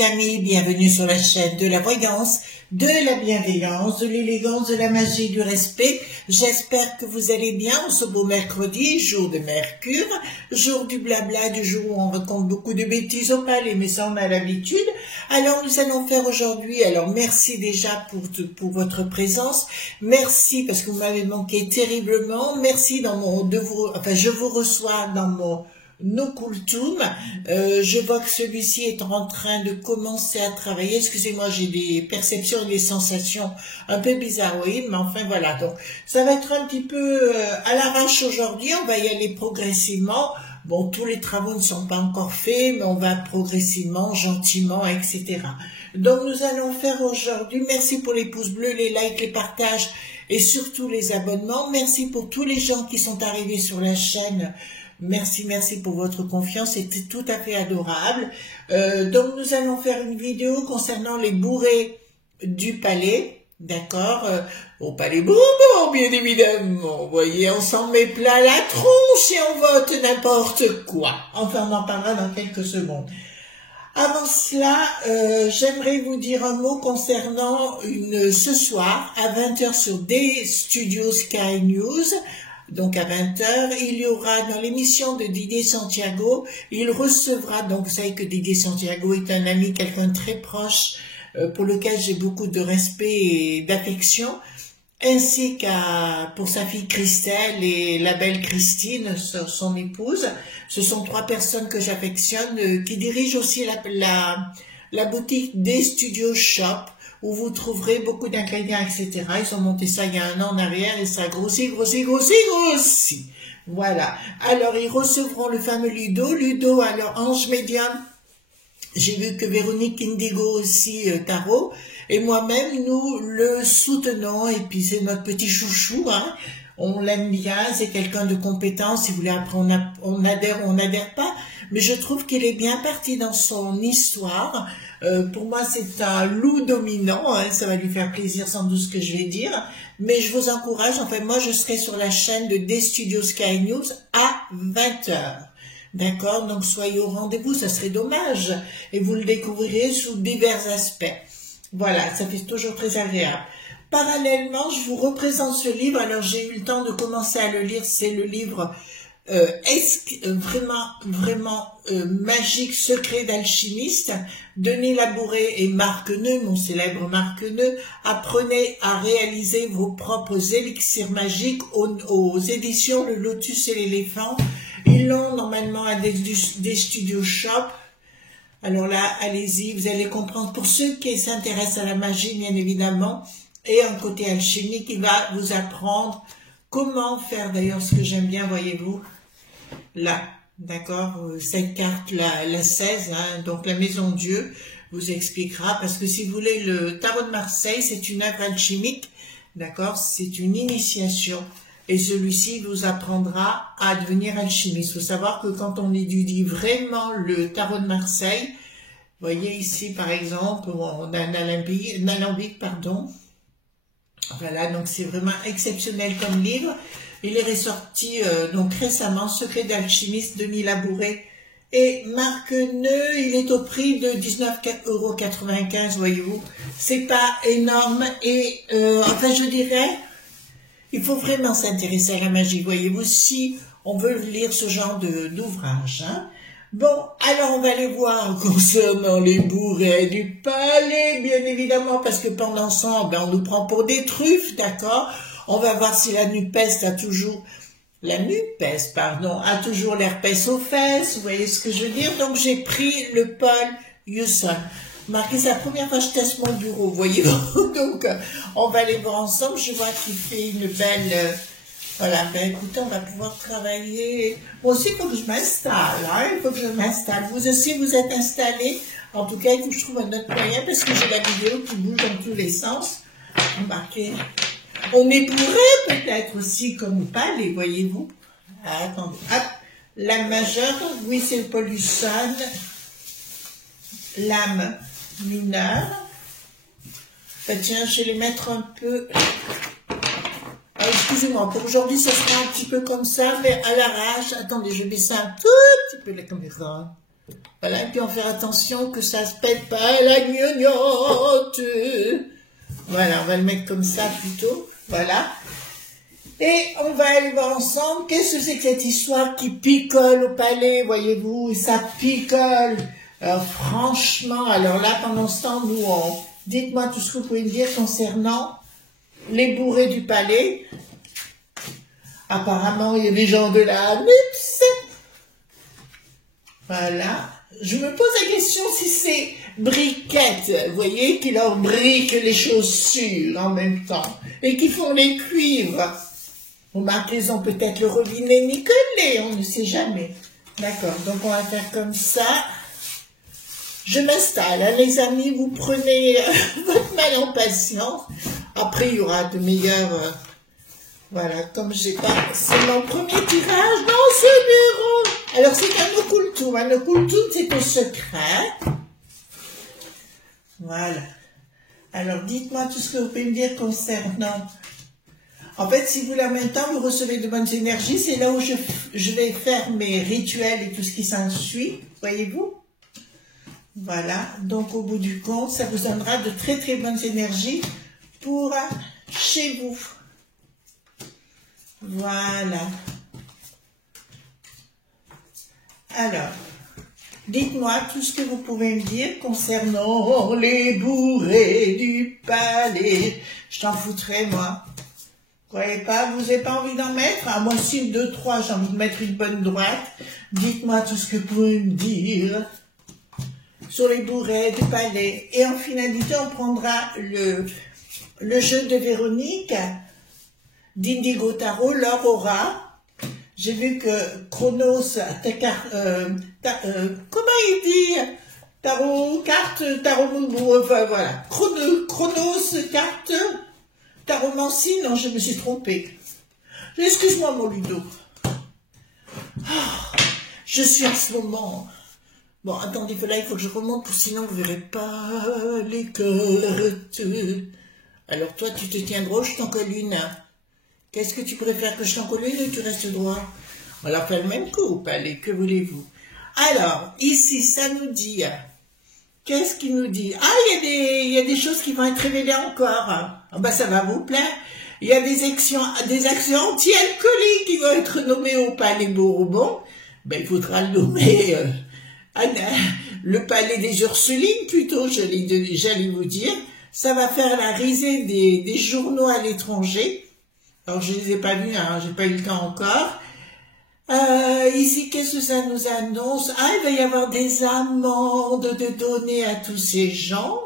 mes amis, bienvenue sur la chaîne de la voyance, de la bienveillance, de l'élégance, de la magie, du respect. J'espère que vous allez bien en ce beau mercredi, jour de Mercure, jour du blabla, du jour où on raconte beaucoup de bêtises au palais, mais ça on a l'habitude. Alors nous allons faire aujourd'hui, alors merci déjà pour votre présence, merci parce que vous m'avez manqué terriblement, merci je vous reçois dans mon Nokultum. Je vois que celui-ci est en train de commencer à travailler. Excusez-moi, j'ai des perceptions et des sensations un peu bizarroïdes, mais enfin voilà. Donc, ça va être un petit peu à l'arrache aujourd'hui. On va y aller progressivement. Bon, tous les travaux ne sont pas encore faits, mais on va progressivement, gentiment, etc. Donc, nous allons faire aujourd'hui. Merci pour les pouces bleus, les likes, les partages et surtout les abonnements. Merci pour tous les gens qui sont arrivés sur la chaîne. Merci pour votre confiance, c'était tout à fait adorable. Donc nous allons faire une vidéo concernant les bourrées du palais, d'accord, au palais Bourbon, bien évidemment. Vous voyez, on s'en met plein la tronche et on vote n'importe quoi. Enfin, on en parlera dans quelques secondes. Avant cela, j'aimerais vous dire un mot concernant ce soir, à 20h sur des studios Sky News. Donc à 20h, il y aura dans l'émission de Didier Santiago, il recevra, donc vous savez que Didier Santiago est un ami, quelqu'un de très proche, pour lequel j'ai beaucoup de respect et d'affection, ainsi pour sa fille Christelle et la belle Christine, son épouse. Ce sont trois personnes que j'affectionne, qui dirigent aussi la boutique des Studios Shop, où vous trouverez beaucoup d'ingrédients, etc. Ils ont monté ça il y a un an en arrière et ça grossit. Voilà. Alors, ils recevront le fameux Ludo. Ludo, alors, Ange Médium. J'ai vu que Véronique Indigo aussi, Tarot. Et moi-même, nous le soutenons. Et puis, c'est notre petit chouchou, hein. On l'aime bien. C'est quelqu'un de compétent. Si vous voulez, après, on adhère ou on n'adhère pas. Mais je trouve qu'il est bien parti dans son histoire. Pour moi, c'est un loup dominant, hein, ça va lui faire plaisir sans doute ce que je vais dire, mais je vous encourage, enfin moi je serai sur la chaîne de Des Studios Sky News à 20h, d'accord, donc soyez au rendez-vous, ça serait dommage, et vous le découvrirez sous divers aspects, voilà, ça fait toujours très agréable. Parallèlement, je vous représente ce livre, alors j'ai eu le temps de commencer à le lire, c'est le livre vraiment magique, secret d'alchimiste, Denis Labouret et Marc Neu, mon célèbre Marc Neu. Apprenez à réaliser vos propres élixirs magiques aux éditions Le Lotus et l'éléphant. Ils l'ont normalement à des studios shop. Alors là, allez-y, vous allez comprendre. Pour ceux qui s'intéressent à la magie, bien évidemment, et un côté alchimique, il va vous apprendre comment faire, d'ailleurs, ce que j'aime bien, voyez-vous, là, d'accord, cette carte, la 16, hein, donc la Maison Dieu, vous expliquera, parce que si vous voulez, le tarot de Marseille, c'est une œuvre alchimique, d'accord, c'est une initiation, et celui-ci vous apprendra à devenir alchimiste. Il faut savoir que quand on étudie vraiment le tarot de Marseille, vous voyez ici, par exemple, on a un alambic, pardon. Voilà, donc c'est vraiment exceptionnel comme livre. Il est ressorti donc récemment, Secret d'alchimiste, Denis Labouret et Marc Neu. Il est au prix de 19,95 €, voyez-vous. C'est pas énorme et enfin je dirais, il faut vraiment s'intéresser à la magie, voyez-vous, si on veut lire ce genre d'ouvrage, hein. Bon, alors on va aller voir concernant les bourrées du palais, bien évidemment, parce que pendant ce temps, on nous prend pour des truffes, d'accord? On va voir si la NUPES a toujours l'herpès aux fesses, vous voyez ce que je veux dire? Donc j'ai pris le Paul Hewson. Marquez, c'est la première fois que je teste mon bureau, voyez-vous. Donc on va aller voir ensemble, je vois qu'il fait une belle... Voilà, ben écoutez, on va pouvoir travailler. Moi aussi, il faut que je m'installe, hein, il faut que je m'installe. Vous aussi, vous êtes installés. En tout cas, il faut que je trouve un autre moyen parce que j'ai la vidéo qui bouge dans tous les sens. Remarquez. On est bourré peut-être aussi comme palais, voyez-vous. Ah, attendez, hop, la majeure, oui, c'est le Paul Hewson. L'âme mineure. Ben, tiens, je vais les mettre un peu... Excusez-moi, pour aujourd'hui, ça sera un petit peu comme ça, mais à l'arrache. Attendez, je baisse un tout petit peu la caméra. Voilà, puis on va faire attention que ça se pète pas la gnognotte. Voilà, on va le mettre comme ça plutôt. Voilà. Et on va aller voir ensemble, qu'est-ce que c'est que cette histoire qui picole au palais, voyez-vous, ça picole. Alors franchement, alors là, pendant ce temps, nous, dites-moi tout ce que vous pouvez me dire concernant les bourrées du palais. Apparemment, il y a des gens de la NIPS. Voilà. Je me pose la question si c'est briquettes, vous voyez, qui leur briquent les chaussures en même temps et qui font les cuivres. Remarquez, ils ont peut-être le robinet nicolé, on ne sait jamais. D'accord, donc on va faire comme ça. Je m'installe, hein, les amis, vous prenez votre mal en patience. Après, il y aura de meilleurs... voilà, comme j'ai pas... C'est mon premier tirage dans ce bureau. Alors, c'est un occultum. Un occultum, c'est au secret. Voilà. Alors, dites-moi tout ce que vous pouvez me dire concernant... En fait, si vous, en même temps, vous recevez de bonnes énergies, c'est là où je vais faire mes rituels et tout ce qui s'ensuit. Voyez-vous? Voilà. Donc, au bout du compte, ça vous donnera de très, très bonnes énergies pour chez vous. Voilà. Alors, dites-moi tout ce que vous pouvez me dire concernant les bourrées du palais. Je t'en foutrais, moi. Vous croyez pas, vous n'avez pas envie d'en mettre? Ah, moi, si, 2, 3, j'ai envie de mettre une bonne droite. Dites-moi tout ce que vous pouvez me dire sur les bourrées du palais. Et en finalité, on prendra le jeu de Véronique, d'Indigo Tarot, l'Aurora. J'ai vu que Chronos, comment il dit? Tarot, carte, tarot, enfin voilà. Chronos, carte, taromancie, non, je me suis trompée. Excuse-moi, mon Ludo. Oh, je suis en ce moment... Bon, attendez, là, il faut que je remonte, pour sinon vous ne verrez pas les cartes. Alors toi, tu te tiens droit, je t'en colle une. Qu'est-ce que tu préfères, que je t'en colle une ou tu restes droit? On leur fait le même coup, allez, que voulez-vous? Alors, ici, ça nous dit... Qu'est-ce qu'il nous dit? Ah, il y a des choses qui vont être révélées encore. Ah, ben, ça va vous plaire. Il y a des actions anti-alcooliques qui vont être nommées au Palais Bourbon. Ben, il faudra le nommer... le palais des Ursulines, plutôt, j'allais vous dire. Ça va faire la risée des journaux à l'étranger. Alors, je ne les ai pas vus, hein, j'ai pas eu le temps encore. Ici, qu'est-ce que ça nous annonce? Ah, il va y avoir des amendes de données à tous ces gens.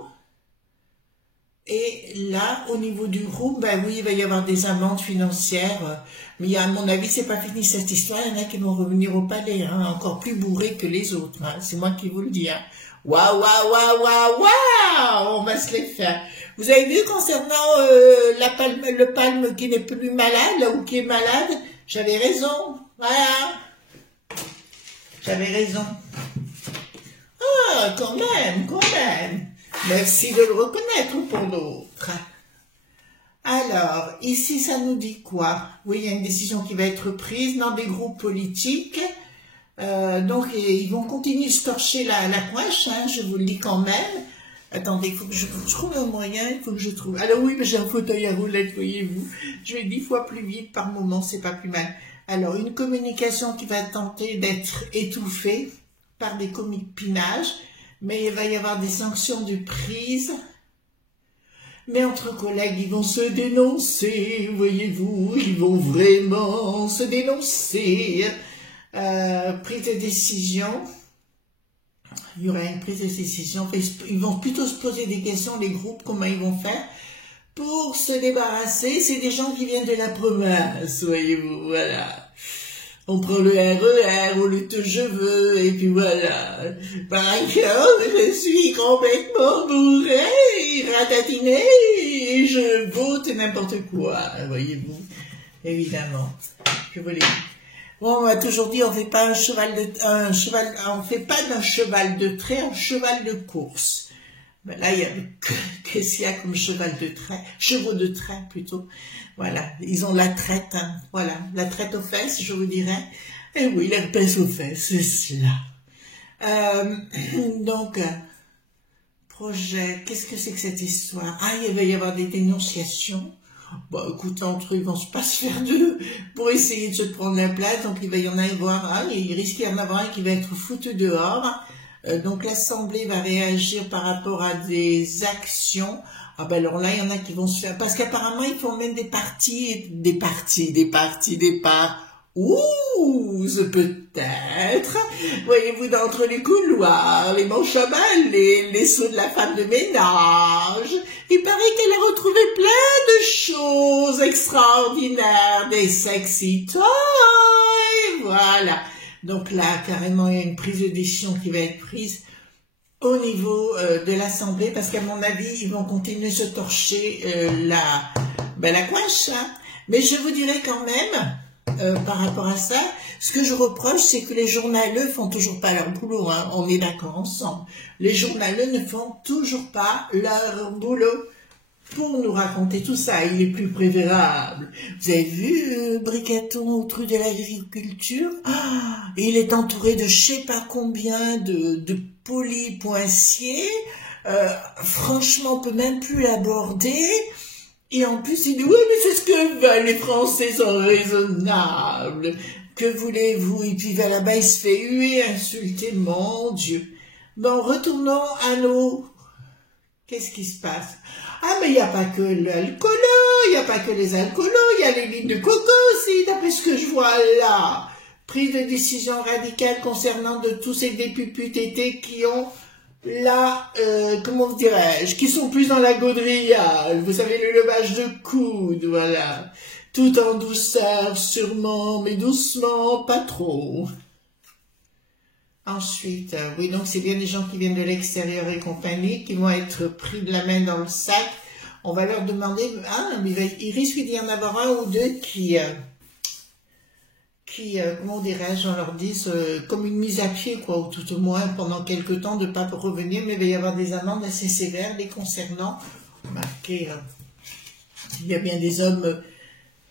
Et là, au niveau du groupe, ben oui, il va y avoir des amendes financières. Mais à mon avis, c'est pas fini cette histoire. Il y en a qui vont revenir au palais, hein, encore plus bourrés que les autres. Hein. C'est moi qui vous le dis. Hein. Waouh, waouh, waouh, waouh, waouh, on va se les faire. Vous avez vu concernant le palme qui n'est plus malade, là, ou qui est malade? J'avais raison. Voilà. J'avais raison. Ah, quand même, quand même. Merci de le reconnaître pour l'autre. Alors, ici, ça nous dit quoi? Oui, il y a une décision qui va être prise dans des groupes politiques. Donc, ils vont continuer de se torcher la poche, hein, je vous le dis quand même. Attendez, il faut que je trouve un moyen, il faut que je trouve... Alors oui, mais j'ai un fauteuil à roulettes, voyez-vous. Je vais 10 fois plus vite par moment, c'est pas plus mal. Alors, une communication qui va tenter d'être étouffée par des comipinages, mais il va y avoir des sanctions de prise. Mais entre collègues, ils vont se dénoncer, voyez-vous, ils vont vraiment se dénoncer. Prise de décision, il y aura une prise de décision, ils vont plutôt se poser des questions, les groupes, comment ils vont faire pour se débarrasser. C'est des gens qui viennent de la province, voyez-vous, voilà. On prend le RER ou le je veux, et puis voilà. Par exemple, je suis complètement bourré, ratatiné, et je vote n'importe quoi, voyez-vous, évidemment. Je voulais... Bon, on m'a toujours dit, on fait pas on fait pas d'un cheval de trait un cheval de course. Ben là, qu'est-ce qu'il y a comme cheval de trait? Chevaux de trait, plutôt. Voilà. Ils ont la traite, hein. Voilà. La traite aux fesses, je vous dirais. Et oui, l'herpès aux fesses, c'est cela. Euh, donc, projet, qu'est-ce que c'est que cette histoire? Ah, il va y avoir des dénonciations. Bon, écoute, entre eux, ils vont pas se faire deux pour essayer de se prendre la place, donc il va y en avoir un, il risque d'y en avoir un qui va être foutu dehors. Donc l'Assemblée va réagir par rapport à des actions. Ah ben alors là, il y en a qui vont se faire, parce qu'apparemment, ils font même des partis. Ouh, peut-être. Voyez-vous, d'entre les couloirs, les manches à balai, les seaux de la femme de ménage, il paraît qu'elle a retrouvé plein de choses extraordinaires, des sexy toys, voilà. Donc là, carrément, il y a une prise de décision qui va être prise au niveau de l'Assemblée, parce qu'à mon avis, ils vont continuer de se torcher la coinche. Hein. Mais je vous dirais quand même, par rapport à ça, ce que je reproche, c'est que les journaleux font toujours pas leur boulot. Hein. On est d'accord ensemble. Les journaleux ne font toujours pas leur boulot pour nous raconter tout ça. Il est plus préférable. Vous avez vu Bricaton au truc de l'agriculture? Il est entouré de je sais pas combien de polypoinciers. Franchement, on peut même plus l'aborder. Et en plus, il dit, oui, mais c'est ce que veulent les Français, sont raisonnables. Que voulez-vous? Et puis, vers là-bas, il se fait huer, insulter, mon Dieu. Bon, retournons à nos... Qu'est-ce qui se passe? Ah, mais il n'y a pas que l'alcoolo, il n'y a pas que les alcoolos, il y a les lignes de coco aussi, d'après ce que je vois là. Prise de décision radicale concernant de tous ces députés qui ont là, comment dirais-je, qui sont plus dans la gaudriole, vous savez, le levage de coude, voilà. Tout en douceur, sûrement, mais doucement, pas trop. Ensuite, oui, donc c'est bien des gens qui viennent de l'extérieur et compagnie, qui vont être pris de la main dans le sac. On va leur demander, mais il risque d'y en avoir un ou deux qui comment dirais-je, on leur dise, comme une mise à pied, quoi, ou tout au moins pendant quelques temps de ne pas revenir, mais il va y avoir des amendes assez sévères les concernant. Marqué, il y a bien des hommes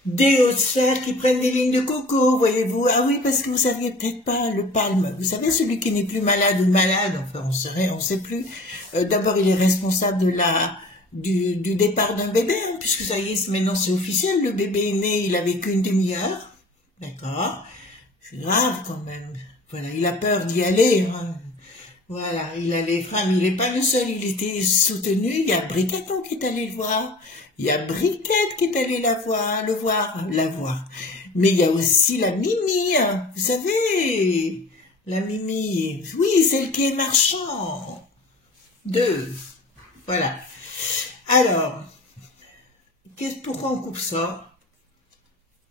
des hautes sphères qui prennent des lignes de coco, voyez-vous. Ah oui, parce que vous saviez peut-être pas, le palme. Vous savez, celui qui n'est plus malade ou malade, enfin, on sait plus. D'abord, il est responsable du départ d'un bébé, hein, puisque ça y est, maintenant c'est officiel, le bébé est né, il avait qu'une demi-heure. D'accord? C'est grave quand même. Voilà, il a peur d'y aller. Hein. Voilà, il a les femmes, il n'est pas le seul, il était soutenu. Il y a Bricaton qui est allé le voir. Il y a Briquette qui est allé la voir. Mais il y a aussi la Mimi, hein. Vous savez, la Mimi. Oui, celle qui est marchand. Voilà. Alors, pourquoi on coupe ça?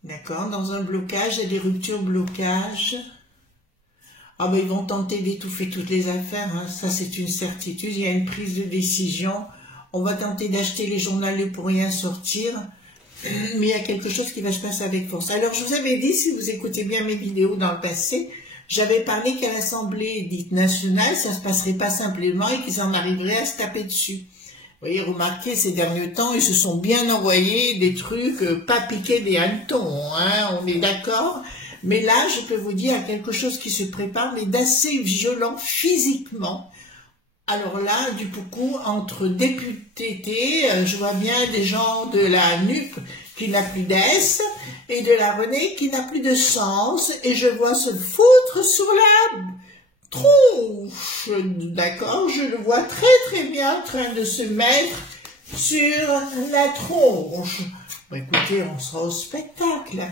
D'accord, dans un blocage, il y a des ruptures blocage. Ah ben ils vont tenter d'étouffer toutes les affaires, hein. Ça c'est une certitude, il y a une prise de décision. On va tenter d'acheter les journaux pour rien sortir, mais il y a quelque chose qui va se passer avec force. Alors je vous avais dit, si vous écoutez bien mes vidéos dans le passé, j'avais parlé qu'à l'Assemblée dite nationale, ça ne se passerait pas simplement et qu'ils en arriveraient à se taper dessus. Vous voyez, remarquez, ces derniers temps, ils se sont bien envoyés des trucs, pas piquer des hannetons, hein, on est d'accord. Mais là, je peux vous dire, quelque chose qui se prépare, mais d'assez violent physiquement. Alors là, du coup, entre députés, je vois bien des gens de la NUP qui n'a plus d'S et de la Renée qui n'a plus de sens, et je vois se foutre sur la tronche, d'accord? Je le vois très très bien en train de se mettre sur la tronche. Bon, écoutez, on sera au spectacle.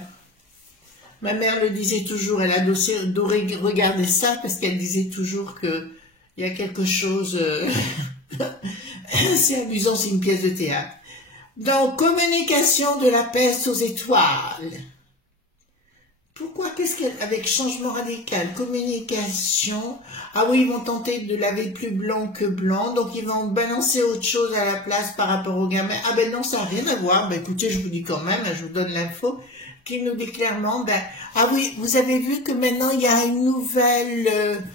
Ma mère le disait toujours, elle adorait regarder ça parce qu'elle disait toujours que il y a quelque chose, c'est amusant, c'est une pièce de théâtre. Donc, communication de la peste aux étoiles. Pourquoi, avec changement radical, communication, ah oui, ils vont tenter de laver plus blanc que blanc, donc ils vont balancer autre chose à la place par rapport aux gamins. Ah ben non, ça n'a rien à voir, ben écoutez, je vous dis quand même, je vous donne l'info, qui nous dit clairement, ah oui, vous avez vu que maintenant il y a une nouvelle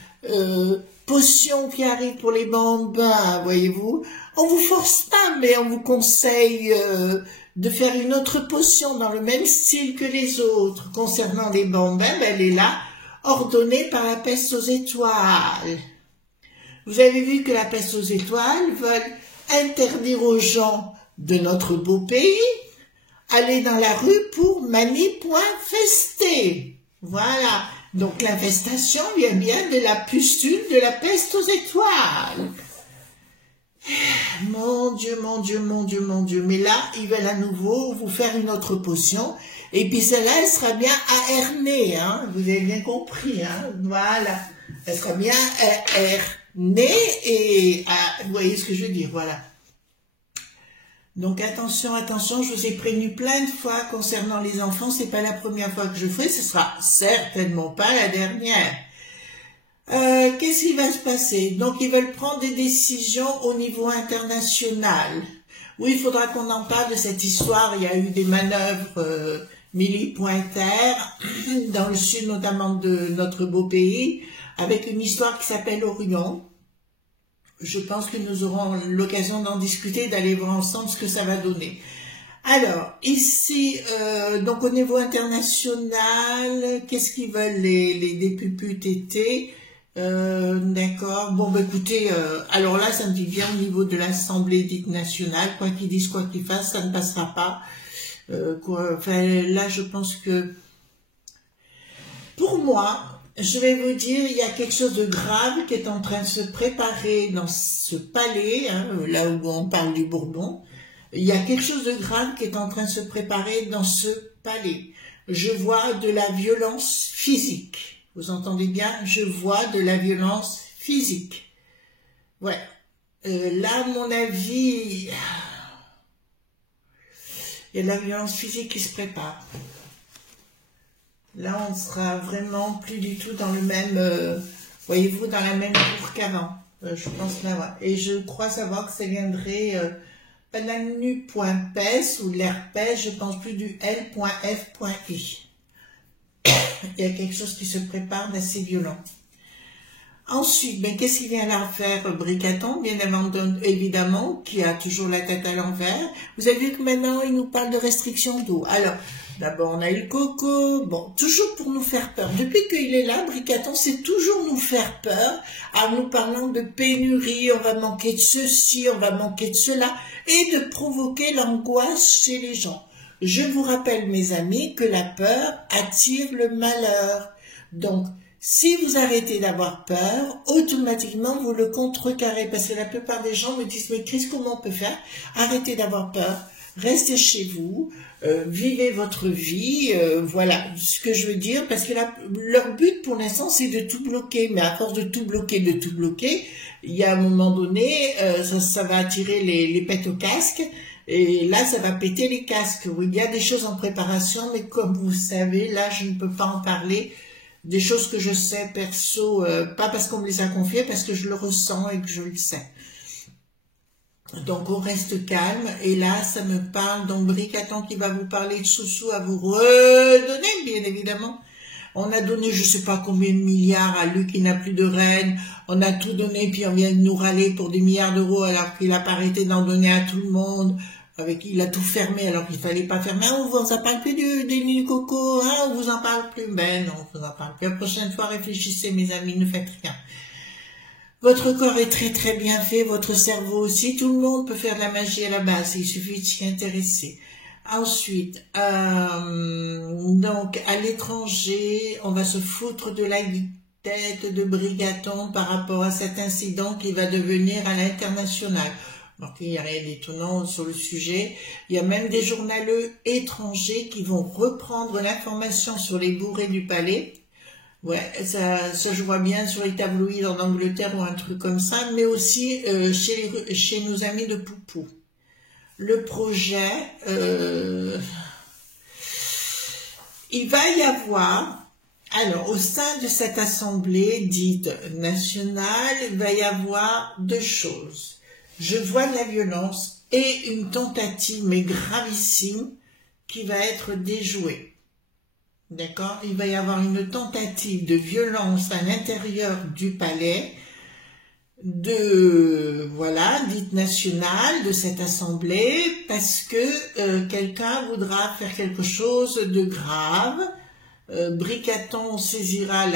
potion qui arrive pour les bambins, voyez-vous. On vous force pas, mais on vous conseille de faire une autre potion dans le même style que les autres. Concernant les bambins, elle est là. ordonnée par la peste aux étoiles. Vous avez vu que la peste aux étoiles veulent interdire aux gens de notre beau pays aller dans la rue pour mani.fester. Voilà. Donc l'infestation vient bien de la pustule de la peste aux étoiles. Mon Dieu, mon Dieu, mon Dieu, mon Dieu. Mais là, ils veulent à nouveau vous faire une autre potion. Et puis celle-là, elle sera bien aernée, hein. Vous avez bien compris, hein. Voilà. Elle sera bien aernée et... vous voyez ce que je veux dire, voilà. Donc attention, attention, je vous ai prévenu plein de fois concernant les enfants. C'est pas la première fois que je fais, ce sera certainement pas la dernière. Qu'est-ce qui va se passer? Donc, ils veulent prendre des décisions au niveau international. Oui, il faudra qu'on en parle de cette histoire. Il y a eu des manœuvres millipointaires dans le sud, notamment de notre beau pays, avec une histoire qui s'appelle Orion. Je pense que nous aurons l'occasion d'en discuter, d'aller voir ensemble ce que ça va donner. Alors, ici, donc au niveau international, qu'est-ce qu'ils veulent les pupus tétés? D'accord. Bon, bah, écoutez, alors là, ça me dit bien au niveau de l'Assemblée dite nationale, quoi qu'ils disent, quoi qu'ils fassent, ça ne passera pas. Enfin, là, je pense que, pour moi, je vais vous dire, il y a quelque chose de grave qui est en train de se préparer dans ce palais, hein, là où on parle du Bourbon. Il y a quelque chose de grave qui est en train de se préparer dans ce palais. Je vois de la violence physique. Vous entendez bien? Je vois de la violence physique. Ouais. Là, à mon avis, il y a de la violence physique qui se prépare. Là, on sera vraiment plus du tout dans le même, voyez-vous, dans la même cour qu'avant. Je pense là, ouais. Et je crois savoir que ça viendrait pas de la nu.pes ou de l'herpès, je pense plus du l.f.i. Il y a quelque chose qui se prépare d'assez violent. Ensuite, ben, qu'est-ce qu'il vient là faire Bricaton, bien évidemment, qui a toujours la tête à l'envers. Vous avez vu que maintenant, il nous parle de restriction d'eau. Alors, d'abord, on a eu le coco. Bon, toujours pour nous faire peur. Depuis qu'il est là, Bricaton, c'est toujours nous faire peur, en nous parlant de pénurie, on va manquer de ceci, on va manquer de cela, et de provoquer l'angoisse chez les gens. Je vous rappelle, mes amis, que la peur attire le malheur. Donc, si vous arrêtez d'avoir peur, automatiquement, vous le contrecarrez. Parce que la plupart des gens me disent, mais Chris, comment on peut faire? Arrêtez d'avoir peur, restez chez vous, vivez votre vie, voilà ce que je veux dire. Parce que leur but, pour l'instant, c'est de tout bloquer. Mais à force de tout bloquer, il y a un moment donné, ça va attirer les pètes au casque. Et là, ça va péter les casques. Oui, il y a des choses en préparation, mais comme vous savez, là, je ne peux pas en parler. Des choses que je sais perso, pas parce qu'on me les a confiées, parce que je le ressens et que je le sais. Donc, on reste calme. Et là, ça me parle. Donc, Bricaton qui va vous parler de sous-sous à vous redonner, bien évidemment. On a donné je ne sais pas combien de milliards à lui qui n'a plus de reine. On a tout donné, puis on vient de nous râler pour des milliards d'euros alors qu'il n'a pas arrêté d'en donner à tout le monde. Il a tout fermé alors qu'il fallait pas fermer. Ah, on vous en parle plus des nids de coco, hein, on vous en parle plus. Ben non, on vous en parle plus. La prochaine fois, réfléchissez, mes amis, ne faites rien. Votre corps est très très bien fait, votre cerveau aussi. Tout le monde peut faire de la magie à la base, il suffit de s'y intéresser. Ensuite, donc à l'étranger, on va se foutre de la tête de Bricaton par rapport à cet incident qui va devenir à l'international. Donc il n'y a rien d'étonnant sur le sujet. Il y a même des journaleux étrangers qui vont reprendre l'information sur les bourrées du palais. Ouais, ça je vois bien sur les tabloïds en Angleterre ou un truc comme ça, mais aussi chez nos amis de Poupou. Le projet, il va y avoir, alors au sein de cette assemblée dite nationale, il va y avoir deux choses. Je vois de la violence et une tentative, mais gravissime, qui va être déjouée. D'accord? Il va y avoir une tentative de violence à l'intérieur du palais, voilà, dite nationale, de cette assemblée, parce que quelqu'un voudra faire quelque chose de grave, Bricaton saisira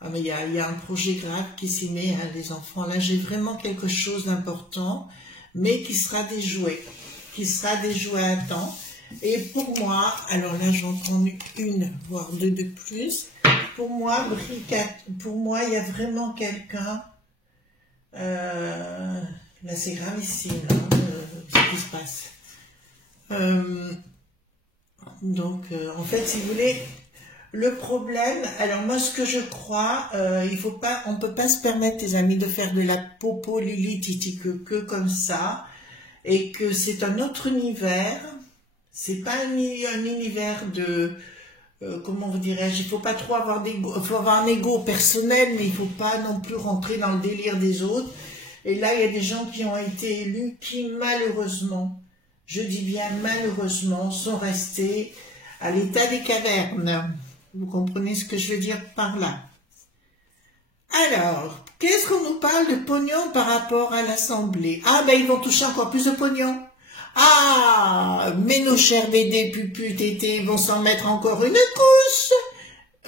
Ah, mais il y a un projet grave qui s'y met, hein, les enfants. Là, j'ai vraiment quelque chose d'important, mais qui sera déjoué. À temps. Et pour moi, alors là, j'en prends une, voire deux de plus. Pour moi, il y a vraiment quelqu'un... là, c'est gravissime, hein, ce qui se passe. En fait, si vous voulez... Le problème, alors moi ce que je crois, on peut pas se permettre, les amis, de faire de la popo lili titi que comme ça, et que c'est un autre univers, c'est pas un univers de, comment vous dirais-je, il faut pas trop avoir d'ego, il faut avoir un ego personnel, mais il faut pas non plus rentrer dans le délire des autres. Et là, il y a des gens qui ont été élus qui malheureusement, je dis bien malheureusement, sont restés à l'état des cavernes. Vous comprenez ce que je veux dire par là? Alors, qu'est-ce qu'on nous parle de pognon par rapport à l'Assemblée? Ah, ben ils vont toucher encore plus de pognon. Ah, mais nos chers BD, pupu, tétés vont s'en mettre encore une couche.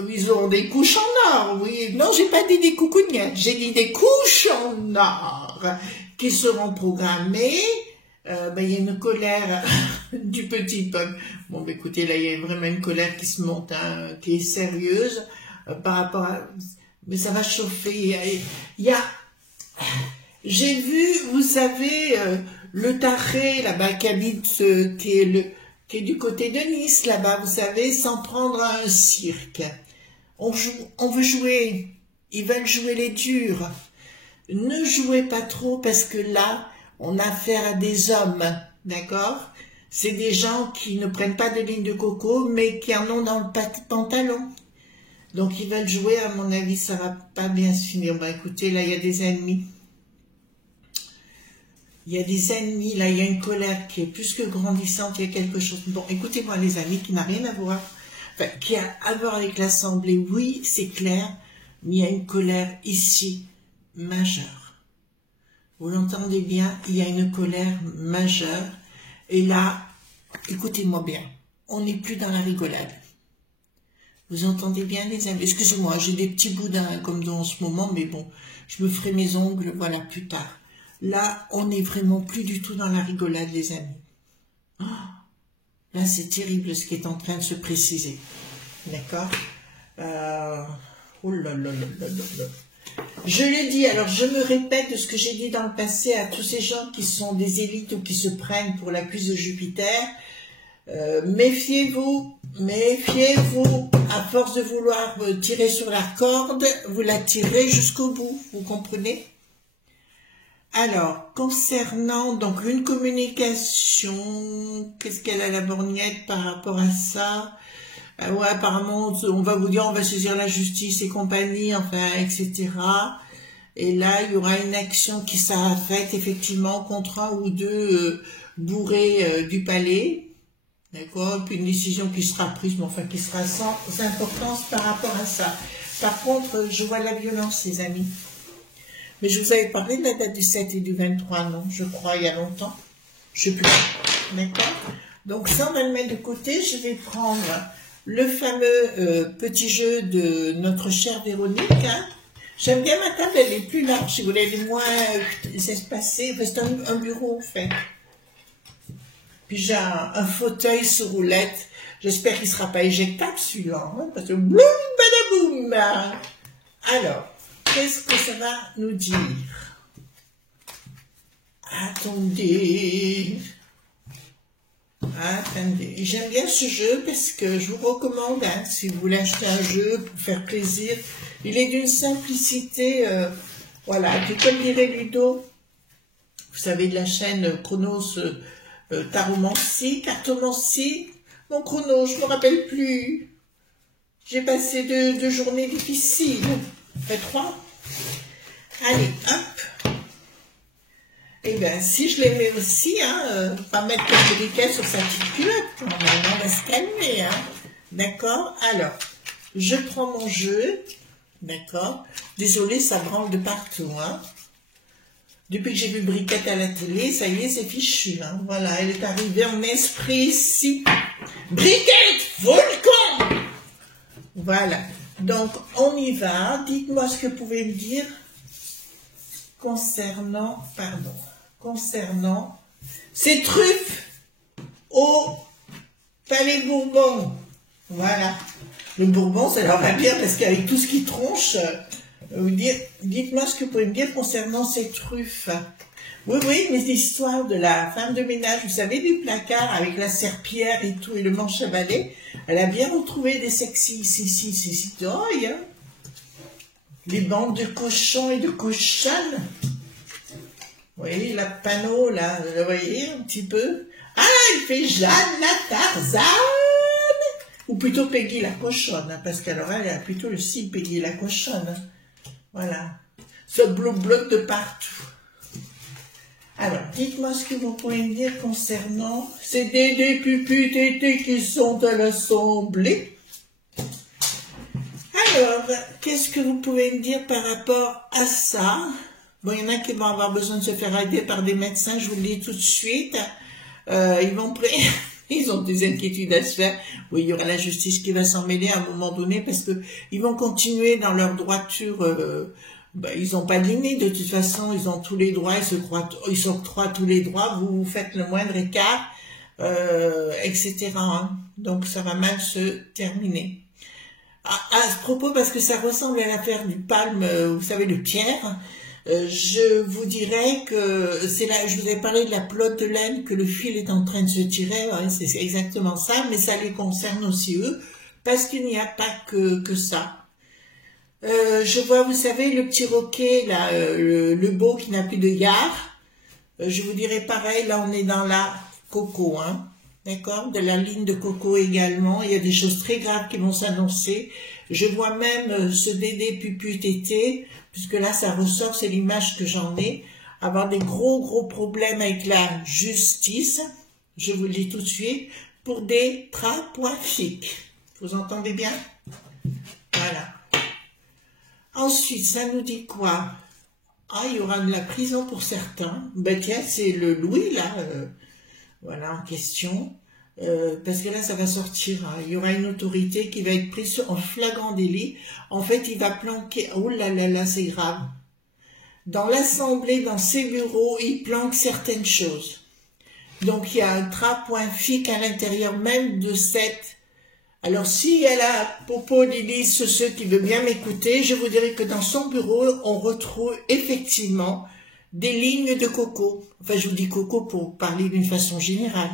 Ils auront des couches en or, oui. Non, j'ai pas dit des coucougnettes, j'ai dit des couches en or qui seront programmées. Il y a une colère du petit peuple. Bon, bah, écoutez, là, il y a vraiment une colère qui se monte, hein, qui est sérieuse par rapport à... Mais ça va chauffer. J'ai vu, vous savez, le taré, là-bas, qui habite, qui est du côté de Nice, là-bas, vous savez, s'en prendre à un cirque. On veut jouer. Ils veulent jouer les durs. Ne jouez pas trop parce que là, on a affaire à des hommes, d'accord? C'est des gens qui ne prennent pas de ligne de coco, mais qui en ont dans le pantalon. Donc, ils veulent jouer, à mon avis, ça va pas bien se finir. Bah, écoutez, là, il y a des ennemis. Il y a des ennemis, là, il y a une colère qui est plus que grandissante, il y a quelque chose... Bon, écoutez-moi, les amis, qui n'a rien à voir, enfin, qui a à voir avec l'Assemblée, oui, c'est clair, mais il y a une colère ici, majeure. Vous l'entendez bien, il y a une colère majeure. Et là, écoutez-moi bien, on n'est plus dans la rigolade. Vous entendez bien, les amis? Excusez-moi, j'ai des petits boudins comme dans ce moment, mais bon, je me ferai mes ongles, voilà, plus tard. Là, on n'est vraiment plus du tout dans la rigolade, les amis. Oh, là, c'est terrible ce qui est en train de se préciser. D'accord? Oh là là là là là là. Je le dis, alors je me répète de ce que j'ai dit dans le passé à tous ces gens qui sont des élites ou qui se prennent pour la cuisse de Jupiter. Méfiez-vous, à force de vouloir tirer sur la corde, vous la tirez jusqu'au bout, vous comprenez? Alors, concernant donc une communication, qu'est-ce qu'elle a la borgnette par rapport à ça? Ouais, apparemment, on va vous dire, on va saisir la justice et compagnie, enfin, etc. Et là, il y aura une action qui sera faite, effectivement, contre un ou deux bourrés du palais. D'accord? Puis une décision qui sera prise, mais enfin, qui sera sans importance par rapport à ça. Par contre, je vois la violence, les amis. Mais je vous avais parlé de la date du 7 et du 23, non? Je crois, il y a longtemps. Je sais plus. D'accord? Donc, ça, on va le mettre de côté. Je vais prendre... le fameux petit jeu de notre chère Véronique. Hein. J'aime bien ma table, elle est plus large, si vous voulez, elle est moins espacée. C'est un bureau, en fait. Puis j'ai un fauteuil sur roulette. J'espère qu'il ne sera pas éjectable, celui-là. Hein, parce que boum, badaboum. Alors, qu'est-ce que ça va nous dire? Attendez... Attendez, j'aime bien ce jeu parce que je vous recommande, hein, si vous voulez acheter un jeu pour faire plaisir, il est d'une simplicité, voilà, comme dirait Ludo, vous savez, de la chaîne Chronos Taromancie, Cartomancie, mon Chronos, je ne me rappelle plus, j'ai passé deux journées difficiles, fait 3, allez, hop. Eh bien, si je les mets aussi, hein, pas mettre quelques décals sur sa petite culotte, on va se calmer, hein. D'accord? Alors, je prends mon jeu, d'accord? Désolé, ça branle de partout, hein. Depuis que j'ai vu Briquette à la télé, ça y est, c'est fichu. Hein. Voilà, elle est arrivée en esprit ici. Briquette, volcan. Voilà. Donc, on y va. Dites-moi ce que vous pouvez me dire concernant ces truffes au Palais Bourbon. Voilà. Le Bourbon, ça leur va bien parce qu'avec tout ce qui tronche, dites-moi ce que vous pouvez me dire concernant ces truffes. Oui, mais l'histoire de la femme de ménage, vous savez, du placard avec la serpillière et tout, et le manche à balai, elle a bien retrouvé des sexy toys, hein. Les bandes de cochons et de cochonnes. Vous voyez, la panneau, là, vous voyez, un petit peu. Ah, il fait Jeanne la Tarzane. Ou plutôt Peggy la cochonne, hein, parce qu'alors elle a plutôt le style Peggy la cochonne. Hein. Voilà. Ce bleu de partout. Alors, dites-moi ce que vous pouvez me dire concernant ces dédés pupus tétés qui sont à l'Assemblée. Alors, qu'est-ce que vous pouvez me dire par rapport à ça? Bon, il y en a qui vont avoir besoin de se faire aider par des médecins, je vous le dis tout de suite. Ils ont des inquiétudes à se faire. Oui, il y aura la justice qui va s'en mêler à un moment donné parce que ils vont continuer dans leur droiture. Ils n'ont pas de limite, de toute façon, ils ont tous les droits, ils s'octroient tous les droits, vous faites le moindre écart, etc. Hein. Donc ça va mal se terminer. À ce propos, parce que ça ressemble à l'affaire du Palme, vous savez, de Pierre, je vous dirais que c'est là, je vous ai parlé de la pelote de laine que le fil est en train de se tirer, ouais, c'est exactement ça, mais ça les concerne aussi eux, parce qu'il n'y a pas que ça. Je vois, vous savez, le petit roquet, là, le beau qui n'a plus de yard. Je vous dirais pareil, là on est dans la coco, hein, d'accord, de la ligne de coco également. Il y a des choses très graves qui vont s'annoncer. Je vois même ce Dédé Pupu Tété, puisque là ça ressort, c'est l'image que j'en ai, avoir des gros problèmes avec la justice, je vous le dis tout de suite, pour des trafics. Vous entendez bien? Voilà. Ensuite, ça nous dit quoi? Ah, il y aura de la prison pour certains. Ben tiens, c'est le Louis, là, voilà, en question. Parce que là, ça va sortir. Hein. Il y aura une autorité qui va être prise en flagrant délit. En fait, il va planquer... Oh là là là, c'est grave. Dans l'Assemblée, dans ses bureaux, il planque certaines choses. Donc, il y a un trapoint-fic à l'intérieur même de cette... Alors, si elle a Popo, Lily, ceux qui veulent bien m'écouter, je vous dirais que dans son bureau, on retrouve effectivement des lignes de coco. Enfin, je vous dis coco pour parler d'une façon générale.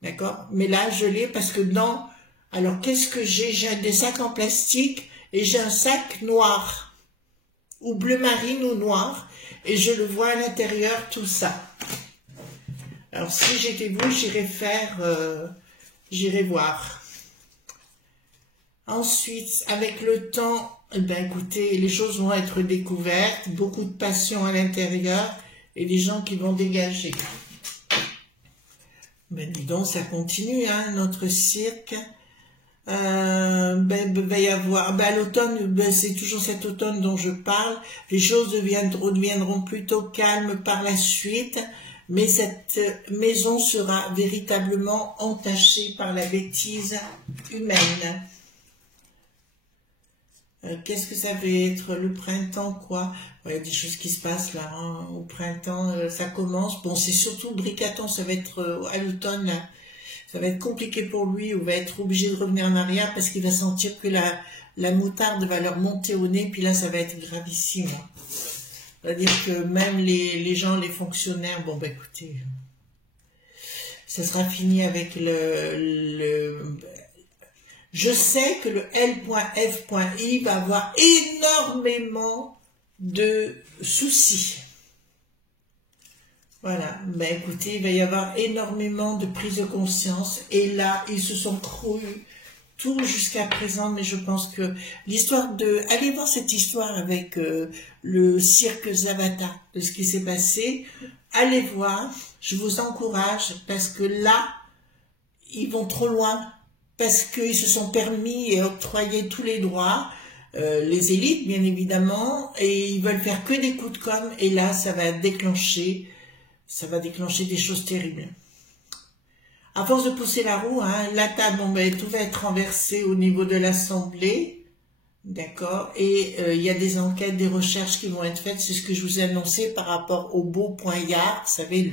D'accord? Mais là, je l'ai parce que dans... Alors, qu'est-ce que j'ai? J'ai des sacs en plastique et j'ai un sac noir. Ou bleu marine ou noir. Et je le vois à l'intérieur, tout ça. Alors, si j'étais vous, j'irais voir. Ensuite, avec le temps, ben écoutez, les choses vont être découvertes, beaucoup de passion à l'intérieur et des gens qui vont dégager. Ben dis donc, ça continue, hein, notre cirque. Va y avoir, ben à l'automne, c'est toujours cet automne dont je parle. Les choses deviendront plutôt calmes par la suite, mais cette maison sera véritablement entachée par la bêtise humaine. Qu'est-ce que ça va être? Le printemps, quoi? Il y a des choses qui se passent là, hein. Au printemps, ça commence. Bon, c'est surtout le Bricaton, ça va être à l'automne, là. Ça va être compliqué pour lui, on va être obligé de revenir en arrière parce qu'il va sentir que la moutarde va leur monter au nez, puis là, ça va être gravissime. C'est-à-dire que même les gens, les fonctionnaires, bon, ben écoutez, ça sera fini avec Je sais que le L.F.I va avoir énormément de soucis. Voilà, ben écoutez, il va y avoir énormément de prise de conscience. Et là, ils se sont crus tout jusqu'à présent, mais je pense que l'histoire de... Allez voir cette histoire avec le cirque Zavata, de ce qui s'est passé. Allez voir, je vous encourage, parce que là, ils vont trop loin. Parce qu'ils se sont permis et octroyé tous les droits. les élites, bien évidemment, et ils veulent faire que des coups de com', et là, ça va déclencher des choses terribles. À force de pousser la roue, hein, la table, bon, ben, tout va être renversé au niveau de l'Assemblée, d'accord, et il y a des enquêtes, des recherches qui vont être faites, c'est ce que je vous ai annoncé par rapport au beau Poignard, vous savez,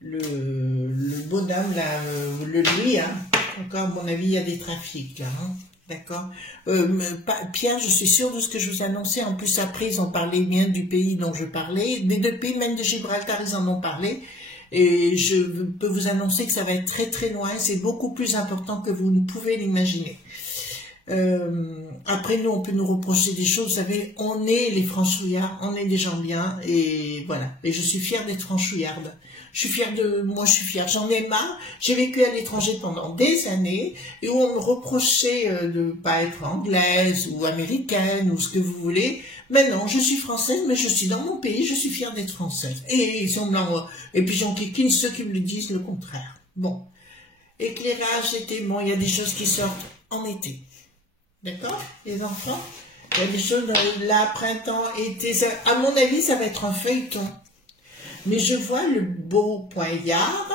le bonhomme, là, le lui, hein, encore, à mon avis, il y a des trafics, là, hein. D'accord. Pierre, je suis sûre de ce que je vous ai annoncé. En plus, après, ils ont parlé bien du pays dont je parlais. Des deux pays, même de Gibraltar, ils en ont parlé. Et je peux vous annoncer que ça va être très très loin. C'est beaucoup plus important que vous ne pouvez l'imaginer. Après, nous, on peut nous reprocher des choses. Vous savez, on est les franchouillards, on est des gens bien. Et voilà. Et je suis fière d'être franchouillarde. Je suis fière de moi, je suis fière. J'en ai marre. J'ai vécu à l'étranger pendant des années et où on me reprochait de pas être anglaise ou américaine ou ce que vous voulez. Mais non, je suis française, mais je suis dans mon pays, je suis fière d'être française. Et ils sont blancs. Et puis j'en kikine ceux qui me disent le contraire. Bon. Éclairage, été, bon, il y a des choses qui sortent en été. D'accord, les enfants? Il y a des choses, là, printemps, été, ça, à mon avis, ça va être un feuilleton. Mais je vois le beau Poignard,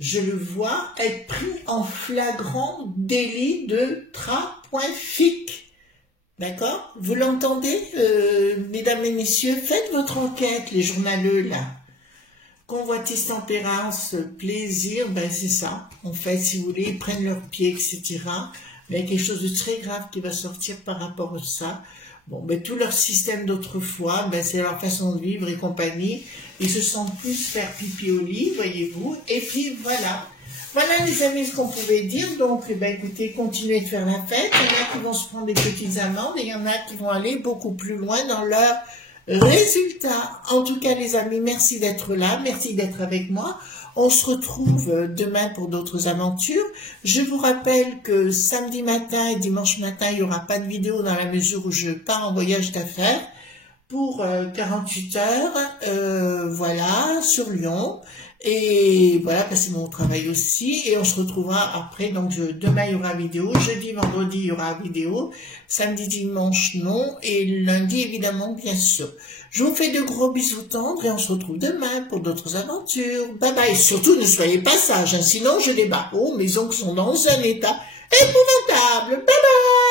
je le vois être pris en flagrant délit de trafic. D'accord? Vous l'entendez, mesdames et messieurs? Faites votre enquête, les journaleux, là. Convoitise, tempérance, plaisir, ben c'est ça. En fait, si vous voulez, ils prennent leurs pieds, etc. Mais il y a quelque chose de très grave qui va sortir par rapport à ça. Bon, ben tout leur système d'autrefois, ben c'est leur façon de vivre et compagnie. Ils se sentent plus faire pipi au lit, voyez-vous. Et puis voilà. Voilà les amis ce qu'on pouvait dire. Donc, ben écoutez, continuez de faire la fête. Il y en a qui vont se prendre des petites amendes et il y en a qui vont aller beaucoup plus loin dans leurs résultats. En tout cas les amis, merci d'être là, merci d'être avec moi. On se retrouve demain pour d'autres aventures. Je vous rappelle que samedi matin et dimanche matin, il n'y aura pas de vidéo dans la mesure où je pars en voyage d'affaires pour 48 heures, voilà, sur Lyon. Et voilà, c'est mon travail aussi. Et on se retrouvera après. Donc demain, il y aura vidéo. Jeudi, vendredi, il y aura vidéo. Samedi, dimanche, non. Et lundi, évidemment, bien sûr. Je vous fais de gros bisous tendres et on se retrouve demain pour d'autres aventures. Bye bye. Surtout, ne soyez pas sages, hein, sinon je les bats. Oh, mes ongles sont dans un état épouvantable. Bye bye.